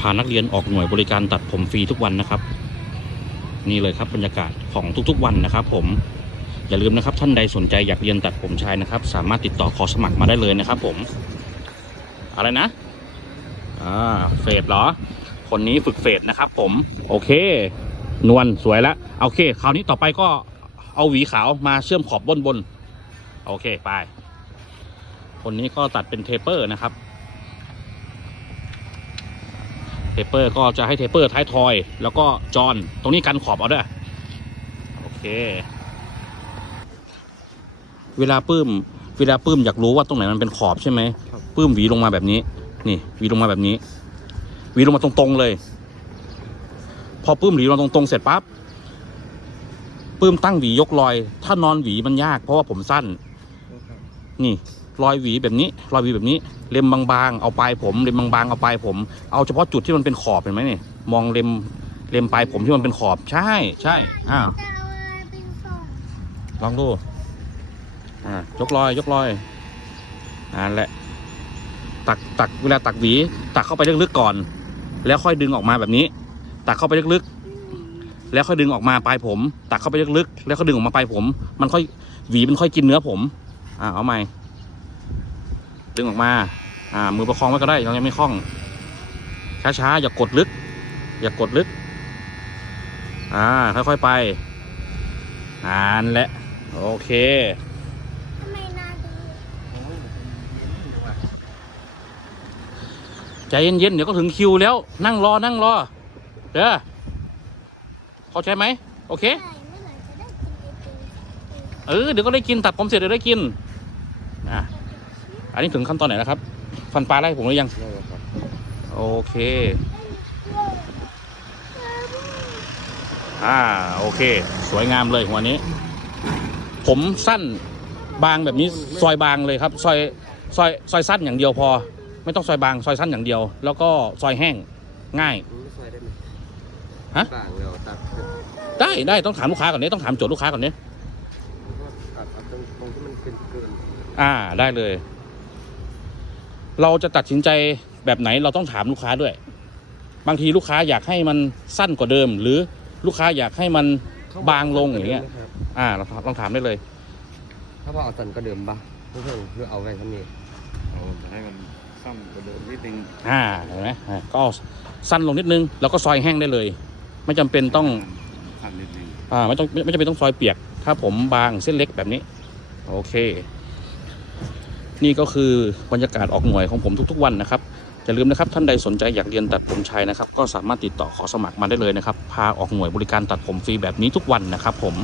พานักเรียนออกหน่วยบริการตัดผมฟรีทุกวันนะครับ นี่เลยครับบรรยากาศของทุกๆวันนะครับ ผมอย่าลืมนะครับท่านใดสนใจอยากเรียนตัดผมชายนะครับ สามารถติดต่อขอสมัครมาได้เลยนะครับ ผม อะไรนะอ่าเฟดเหรอ คนนี้ฝึกเฟดนะครับ ผม โอเค นวลสวยแล้วโอเค คราวนี้ต่อไปก็เอาหวีขาวมาเชื่อมขอบบนบนโอเคไป คนนี้ก็ตัดเป็นเทปเปอร์นะครับ เทปเปอร์ก็จะให้เทปเปอร์ท้ายทอย แล้วก็จอนตรงนี้กันขอบเอาด้วยโอเค เวลาปื้ม เวลาปื้มอยากรู้ว่าตรงไหนมันเป็นขอบใช่ไหมครับปื้มหวีลงมาแบบนี้ นี่หวีลงมาแบบนี้หวีลงมาตรงๆเลย พอปื้มหวีลงมาตรงๆเสร็จปั๊บปื้มตั้งหวียกลอย ถ้านอนหวีมันยากเพราะว่าผมสั้น นี่ รอยหวีแบบนี้รอยหวีแบบนี้เล็มบางๆ เอาปลายผมเล็มบางๆเอาปลายผม เอาเฉพาะจุดที่มันเป็นขอบเห็นไหมเนี่ยมองเล็มเล็มปลายผมที่มันเป็นขอบใช่ใช่อ้าลองดูอ่ายกรอยยกรอยนั่นแหละตักตักเวลาตักหวี ตักเข้าไปลึกๆก่อน แล้วค่อยดึงออกมาแบบนี้ ตักเข้าไปลึกๆ แล้วค่อยดึงออกมาปลายผม ตักเข้าไปลึกๆ แล้วก็ดึงออกมาปลายผม มันค่อยหวีมันค่อยกินเนื้อผม อ่าเอาใหม่ ดึงออกมาอ่ามือประคองไว้ก็ได้ยังไม่คล่อง ช้าๆอย่ากดลึก อย่ากดลึกอ่าค่อยๆไปนั่นแหละ โอเคทำไมนาดูใจเย็นๆ เดี๋ยวก็ถึงคิวแล้ว นั่งรอ นั่งรอ เด้อเข้าใจไหม โอเคใช่เมื่อไหร่จะได้กินไอติมเออ เดี๋ยวก็ได้กิน ตัดผมเสร็จเดี๋ยวได้กินอะ อันนี้ถึงขั้นตอนไหนแล้วครับ ฟันปลาไล่ผมหรือยังได้แล้วครับโอเค อ่า โอเค สวยงามเลยวันนี้ ผมสั้นบางแบบนี้ซอยบางเลยครับ ซอยซอยซอยสั้นอย่างเดียวพอ ไม่ต้องซอยบาง ซอยสั้นอย่างเดียว แล้วก็ซอยแห้งง่ายมันไม่ซอยได้ไหมฮะต่างแล้วตัดเสร็จได้ได้ต้องถามลูกค้าก่อนนี้ต้องถามโจทย์ลูกค้าก่อนนี้ตัดเอาตรงตรงที่มันเป็นเกินอ่าได้เลย เราจะตัดสินใจแบบไหนเราต้องถามลูกค้าด้วย บางทีลูกค้าอยากให้มันสั้นกว่าเดิม หรือลูกค้าอยากให้มันบางลงอย่างเงี้ยครับอ่าเราลองถามได้เลย ถ้าพอเอาสันก็เดิมปะเพื่อนเพื่อเอาไว้ทำนี่เราจะให้มันสั้นกว่าเดิมนิดนึงอ่าเห็นไหมอ่าก็เอาสั้นลงนิดนึง แล้วก็ซอยแห้งได้เลย ไม่จำเป็นต้องสั้นนิดนึงอ่าไม่ต้องไม่ไม่จำเป็นต้องซอยเปียก ถ้าผมบางเส้นเล็กแบบนี้ โอเค นี่ก็คือบรรยากาศออกหน่วยของผมทุกๆวันนะครับอย่าลืมนะครับท่านใดสนใจอยากเรียนตัดผมชายนะครับ ก็สามารถติดต่อขอสมัครมาได้เลยนะครับ พาออกหน่วยบริการตัดผมฟรีแบบนี้ทุกวันนะครับผม